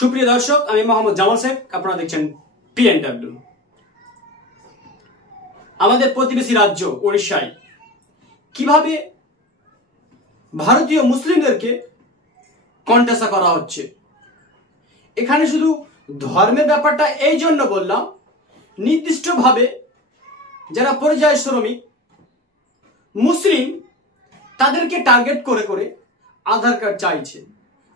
সুপ্রিয় দর্শক, আমি মোহাম্মদ জামাল শেখ, আপনারা দেখছেন PNW। আমাদের প্রতিবেশী রাজ্য ওড়িশায় কিভাবে ভারতীয় মুসলিমদেরকে কন্টাসা করা হচ্ছে। এখানে শুধু ধর্মের ব্যাপারটা এই জন্য বললাম, নির্দিষ্টভাবে যারা পরিযায়ী শ্রমিক মুসলিম তাদেরকে টার্গেট করে করে আধার কার্ড চাইছে,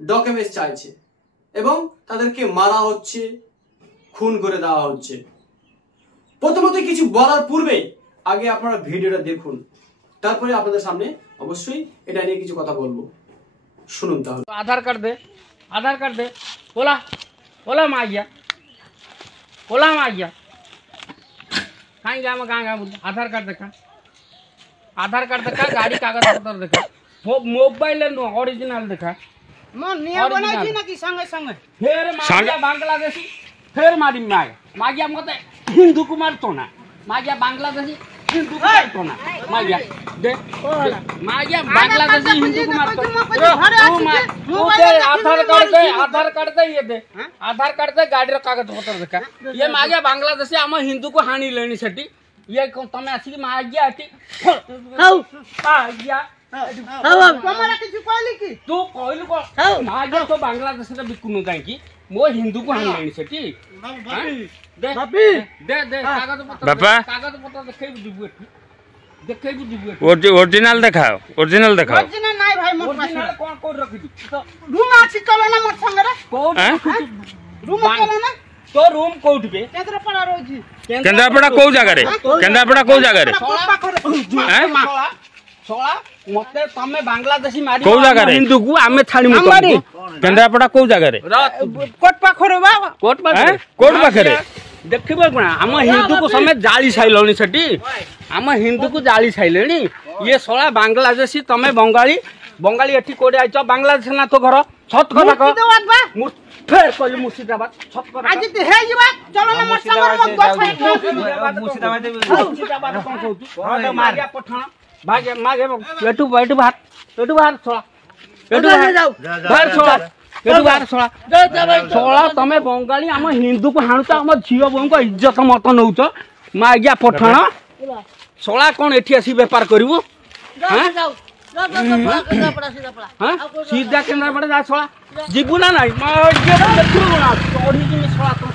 ডকুমেন্টস চাইছে এবং তাদেরকে মারা হচ্ছে, খুন করে দেওয়া হচ্ছে। প্রথমত কিছু বলার পূর্বে আগে আপনারা ভিডিওটা দেখুন, তারপরে আপনাদের সামনে অবশ্যই এটা নিয়ে কিছু কথা বলবো। শুনুন তাহলে। आधार कार्ड दे, आधार कार्ड दे। बोला बोला में आ गया, बोला में आ गया। कहाँ गया मैं, कहाँ गया? आधार कार्ड देखा, आधार कार्ड देखा, गाड़ी कागज पत्र देखा, मोबाइल ओरिजिनल देखा। मन नियम बनाई ना कि संगे संगे फिर मागिया बांग्लादेशी, फिर मारी मागिया मत हिंदू कुमार तो ना मागिया बांग्लादेशी हिंदू कुमार तो ना मागिया दे मागिया बांग्लादेशी हिंदू कुमार तो आधार कार्ड दे ये दे आधार कार्ड दे, गाड़ी रो कागज पत्र देखा। ये मागिया बांग्लादेशी आम हिंदू को हानि लेनी सेठी। ये तमे आसी मागिया हटी हाउ मागिया तुम्हारा किछु कहली की तू कहलु को मागिया तो बांग्लादेश रे बिकुनु काई की मो हिंदू को हानि लेनी सेठी। दे दे दे कागज पत्र देखे दिबु ओरिजिनल दिखाओ, ओरिजिनल दिखाओ। ओरिजिनल नाही भाई, मोर पास ओरिजिनल कोन कोड रखी दी तो रूम आछि चलो ना मोर संग रे कोड रूम चलो ना। तो रूम कोड बे केंद्रापड़ा रोजी, केंद्रापड़ा को जगह रे, केंद्रापड़ा को जगह रे हैं सोला मते तमे बांग्लादेशी मारी को जगह रे हिंदू को आमे छाड़ी मत केंद्रापड़ा को जगह रे कोट पाखरे बाबा कोट पाखरे देखिबो कोना हम हिंदू को समेत जाली साइलणी सेठी, हम हिंदू को जाली साइलणी। ये सोला बांग्लादेशी तमे बंगाली बंगाली एठी कोडे आइछ बांग्लादेश ना तो घर सत कथा को फिर कहली मुर्शिदाबाद सत कथा आज ते हे जीवा चलो ना मोर संग रे मुर्शिदाबाद कोन कहू मारिया पठाण भागे मागे एटू बाहर सोला एटू बाहर सोला एटू बाहर सोला सोला तमे बंगाली हम हिंदू को हाणुता हम झियो बों को इज्जत मत नउछ मागिया पठाण सोला कोन एठी आसी व्यापार करिवो हां सीधा केंद्रापड़ा जा सोला जीबू ना नहीं देखिबो ना चढ़ी जिनि सोला तो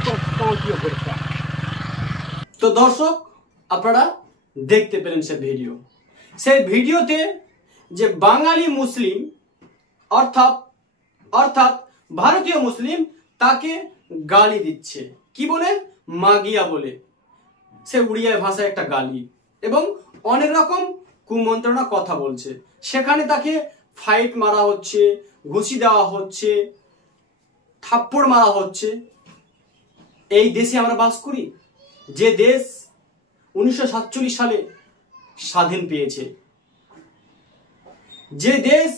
कियो करे। তো দর্শক, আপনারা দেখতে পেলেন সেই ভিডিওতে যে বাঙালি মুসলিম অর্থাৎ ভারতীয় মুসলিম তাকে গালি দিচ্ছে। কি বলে? মাগিয়া বলে। সে উড়িয়া ভাষায় একটা গালি এবং অনেক রকম কুমন্ত্রণা কথা বলছে। সেখানে তাকে ফাইট মারা হচ্ছে, ঘুষি দেওয়া হচ্ছে, থাপ্পড় মারা হচ্ছে। এই দেশে আমরা বাস করি, যে দেশ 1947 সালে স্বাধীন পেয়েছে, যে দেশ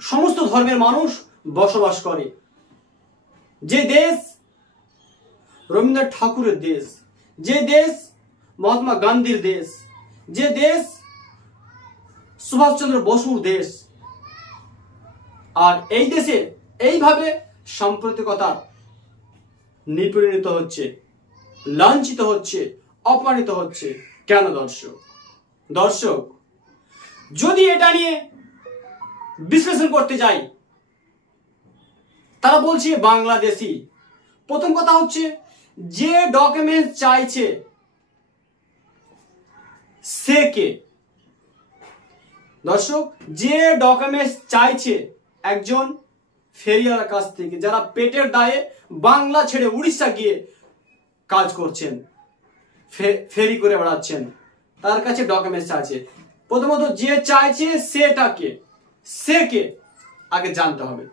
সমস্ত ধর্মের মানুষ বসবাস করে, যে দেশ রবীন্দ্রনাথ ঠাকুরের দেশ, যে দেশ মহাত্মা গান্ধীর দেশ, যে দেশ সুভাষচন্দ্র বসুর দেশ। আর এই দেশে এইভাবে সাম্প্রতিকতা নিপীড়িত হচ্ছে, লাঞ্ছিত হচ্ছে, অপমানিত হচ্ছে। কেন দর্শক যদি এটা নিয়ে বিশ্লেষণ করতে যাই, তারা বলছে বাংলাদেশি। প্রথম কথা হচ্ছে যে ডকুমেন্ট চাইছে সে কে? দর্শক, যে ডকুমেন্টস চাইছে একজন ফেরিওয়ালার কাছ থেকে, যারা পেটের দায়ে বাংলা ছেড়ে উড়িষ্যা গিয়ে কাজ করছেন, ফেরি করে বেড়াচ্ছেন, তার কাছে ডকুমেন্টস আছে। প্রথমত যে চাইছে সেটাকে, সে কে আগে জানতে হবে।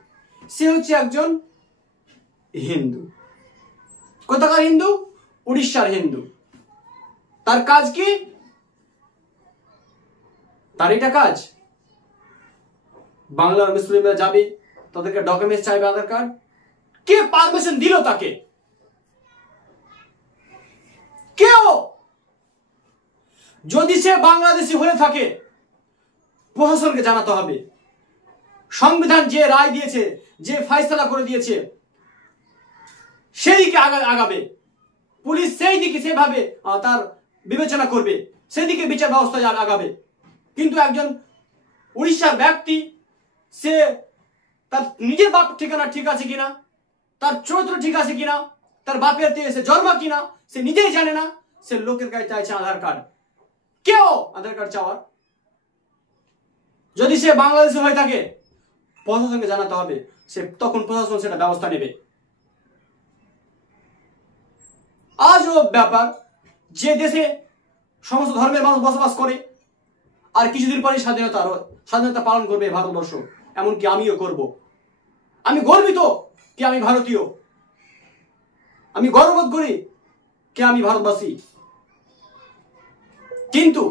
সে হচ্ছে একজন হিন্দু। কোথাকার হিন্দু? উড়িষ্যার হিন্দু। তার কাজ কি? তার এটা কাজ বাংলার মুসলিমরা যাবে, তাদেরকে ডকুমেন্টস চাইবে, আধার কার্ড। কে পারমিশন দিল তাকে? কেউ? যদি সে বাংলাদেশি হয়ে থাকে প্রশাসনকে জানাতে হবে, সংবিধান যে রায় দিয়েছে, যে ফয়সালা করে দিয়েছে, সেই দিকে আগাবে। পুলিশ সেই দিকে সেভাবে তার বিবেচনা করবে, সেদিকে বিচার ব্যবস্থা আগাবে। কিন্তু একজন উড়িষ্যার ব্যক্তি, সে তার নিজের বাপ ঠিকানা ঠিক আছে কিনা, তার চরিত্র ঠিক আছে কিনা, তার বাপের সে জন্ম কিনা, সে নিজেই জানে না। সে লোকের কাছে চাইছে আধার কার্ড। কেউ আধার কার্ড চাওয়ার? যদি সে বাংলাদেশে হয়ে থাকে, প্রশাসনকে জানাতে হবে, সে তখন প্রশাসন সেটা ব্যবস্থা নেবে। আজও ব্যাপার, যে দেশে সমস্ত ধর্মের মানুষ বসবাস করে, আর কিছুদিন পরে স্বাধীনতা পালন করবে ভারতবর্ষ, এমনকি আমিও করব। আমি গর্বিত কি আমি ভারতীয়, আমি গর্ববোধ করি কি আমি ভারতবাসী। কিন্তু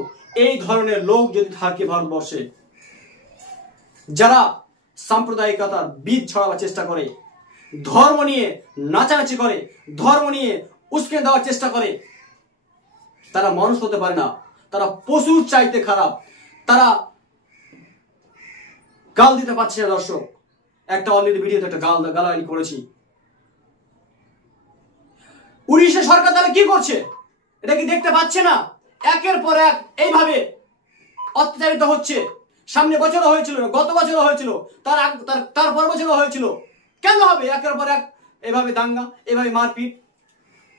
এই ধরনের লোক যদি থাকে ভারতবর্ষে, যারা সাম্প্রদায়িকতার বীজ ছড়াবার চেষ্টা করে, ধর্ম নিয়ে নাচানাচি করে, ধর্ম নিয়ে উস্কে দেওয়ার চেষ্টা করে, তারা মানুষ হতে পারে না, তারা পশুর চাইতে খারাপ। তারা গাল দিতে পারছে না। দর্শক, একটা অলরেডি ভিডিওতে একটা গালাগালি করেছি। উড়িষ্যা সরকার তারা কি করছে এটা কি দেখতে পাচ্ছে না? একের পর এক এইভাবে অত্যাচারিত হচ্ছে। সামনে বছরও হয়েছিল, গত বছরও হয়েছিল, তার পর বছরও হয়েছিল। কেন হবে একের পর এক এভাবে দাঙ্গা, এভাবে মারপিট?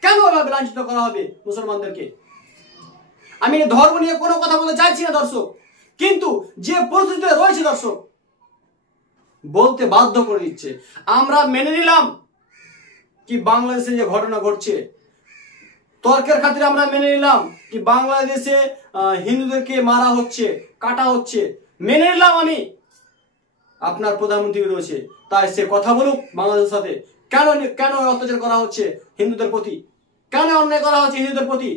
কেন এভাবে লাঞ্ছিত করা হবে মুসলমানদেরকে? আমি ধর্ম নিয়ে কোনো কথা বলতে চাইছি না দর্শক, কিন্তু যে পরিস্থিতিতে রয়েছে দর্শক, বলতে বাধ্য করে দিচ্ছে। আমরা মেনে নিলাম কি বাংলাদেশে যে ঘটনা ঘটছে, তর্কের খাতিরে আমরা মেনে নিলাম কি বাংলাদেশে হিন্দুদেরকে মারা হচ্ছে, কাটা হচ্ছে, মেনে নিলাম আমি। আপনার প্রধানমন্ত্রী রয়েছে, তাই সে কথা বলুক বাংলাদেশের সাথে। কেন অত্যাচার করা হচ্ছে হিন্দুদের প্রতি, কেন অন্যায় করা হচ্ছে হিন্দুদের প্রতি?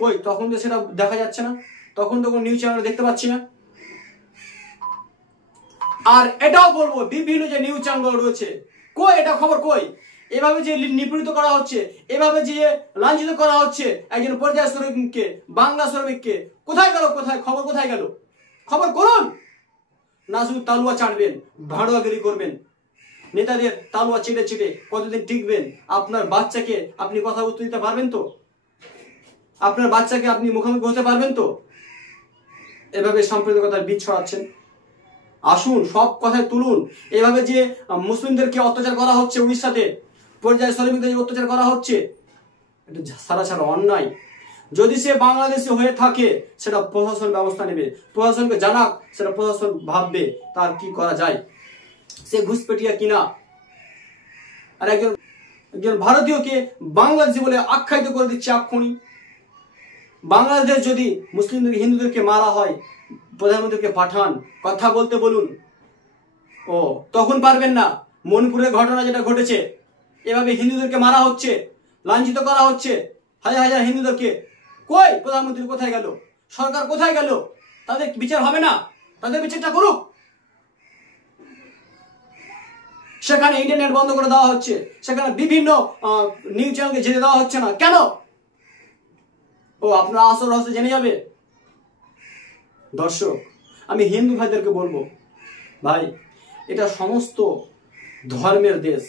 কই, তখন তো সেটা দেখা যাচ্ছে না, তখন তো কোনো নিউজ চ্যানেলে দেখতে পাচ্ছি না। আর এটাও বলবো, বিভিন্ন যে নিউজ চ্যানেল রয়েছে, কই এটা খবর কই? এভাবে যে নিপীড়িত করা হচ্ছে, এভাবে যে লাঞ্ছিত করা হচ্ছে একজন পরিযায়ী শ্রমিককে, বাংলা শ্রমিককে, কোথায় গেল? খবর কোথায় গেল? খবর করুন না। শুধু তালুয়া চাটবেন, ভাড়ুয়াগিরি করবেন, নেতাদের তালুয়া চেটে কতদিন টিকবেন? আপনার বাচ্চাকে আপনি কথা উত্তর দিতে পারবেন তো? আপনার বাচ্চাকে আপনি মুখোমুখি হতে পারবেন তো? এভাবে সাম্প্রদায়িকতার বীজ ছড়াচ্ছেন। আসুন সব কথায় তুলুন। এভাবে যে মুসলিমদেরকে অত্যাচার করা হচ্ছে, উড়িষ্যাতে পরিযায়ী শ্রমিকদের অত্যাচার করা হচ্ছে, এটা ছাড়া অন্যায়। যদি সে বাংলাদেশে হয়ে থাকে, সেটা প্রশাসন ব্যবস্থা নেবে, প্রশাসনকে জানাক, সেটা প্রশাসন ভাববে তার কি করা যায়। সে ঘুষপেটিয়া কিনা। আর একজন ভারতীয়কে বাংলাদেশি বলে আখ্যায়িত করে দিচ্ছে এক্ষুনি। বাংলাদেশ যদি মুসলিমদের হিন্দুদেরকে মারা হয়, প্রধানমন্ত্রীকে পাঠান, কথা বলতে বলুন। ও তখন পারবেন না? মণিপুরের ঘটনা যেটা ঘটেছে, এভাবে হিন্দুদেরকে মারা হচ্ছে, লাঞ্ছিত করা হচ্ছে হাজার হাজার হিন্দুদেরকে, কই প্রধানমন্ত্রী কোথায় গেল? সরকার কোথায় গেল? তাদের বিচার হবে না? তাদের বিচারটা করুক। সেখানে ইন্টারনেট বন্ধ করে দেওয়া হচ্ছে, সেখানে বিভিন্ন নিউজ চ্যানেলকে যেতে দেওয়া হচ্ছে না, কেন? ও আপনারা আসল রহস্য জেনে যাবে। দর্শক, আমি হিন্দু ভাইদেরকে বলবো, ভাই এটা সমস্ত ধর্মের দেশ।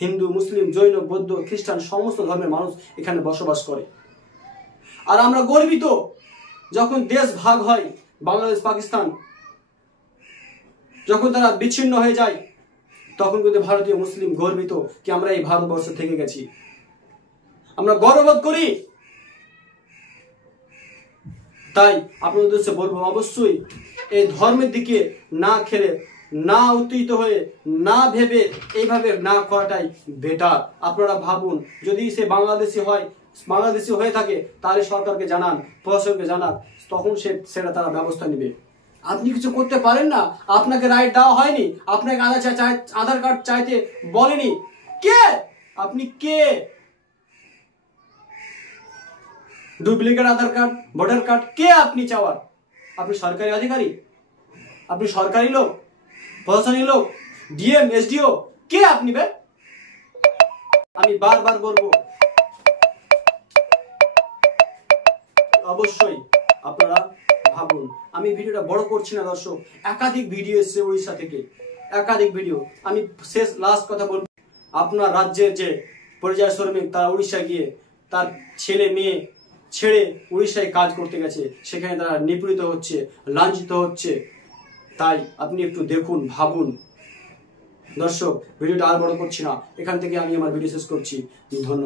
হিন্দু, মুসলিম, জৈন, বৌদ্ধ, খ্রিস্টান সমস্ত ধর্মের মানুষ এখানে বসবাস করে। আর আমরা গর্বিত যখন দেশ ভাগ হয়, বাংলাদেশ পাকিস্তান যখন তারা বিচ্ছিন্ন হয়ে যায়, তখন কিন্তু ভারতীয় মুসলিম গর্বিত কি আমরা এই ভারতবর্ষে থেকে গেছি। আমরা গর্ববোধ করি। তাই আপনাদের উদ্দেশ্যে বলবো, অবশ্যই এই ধর্মের দিকে না খেলে, না উত্তেজিত হয়ে, না ভেবে এইভাবে না করাটাই বেটার। আপনারা ভাবুন, যদি সে বাংলাদেশি হয়ে থাকে, তাহলে সরকারকে জানান, প্রশাসনকে জানান, তখন সেটা তারা ব্যবস্থা নেবে। আপনি কিছু করতে পারেন না, আপনাকে রাইট দেওয়া হয়নি, আপনাকে আধার কার্ড চাইতে বলেনি। কে আপনি? কে? ডুপ্লিকেট আধার কার্ড, ভোটার কার্ড, কে আপনি চাওয়ার? আপনি সরকারি অধিকারী? আপনি সরকারি লোক, প্রশাসনিক লোক, ডিএম, এসডিও, কে আপনি? আমি বারবার বলবো, অবশ্যই আপনারা ভাবুন। আমি ভিডিওটা বড় করছি না দর্শক, একাধিক ভিডিও এসেছে উড়িষ্যা থেকে, একাধিক ভিডিও। আমি লাস্ট কথা বলব, আপনার রাজ্যের যে পরিযায়ী শ্রমিক তারা উড়িষ্যায় গিয়ে তার ছেলে মেয়ে ছেড়ে উড়িষ্যায় কাজ করতে গেছে, সেখানে তারা নিপীড়িত হচ্ছে, লাঞ্ছিত হচ্ছে। তাই আপনি একটু দেখুন, ভাবুন। দর্শক, ভিডিওটা আর বড় করছি না, এখান থেকে আমি আমার ভিডিও শেষ করছি। ধন্যবাদ।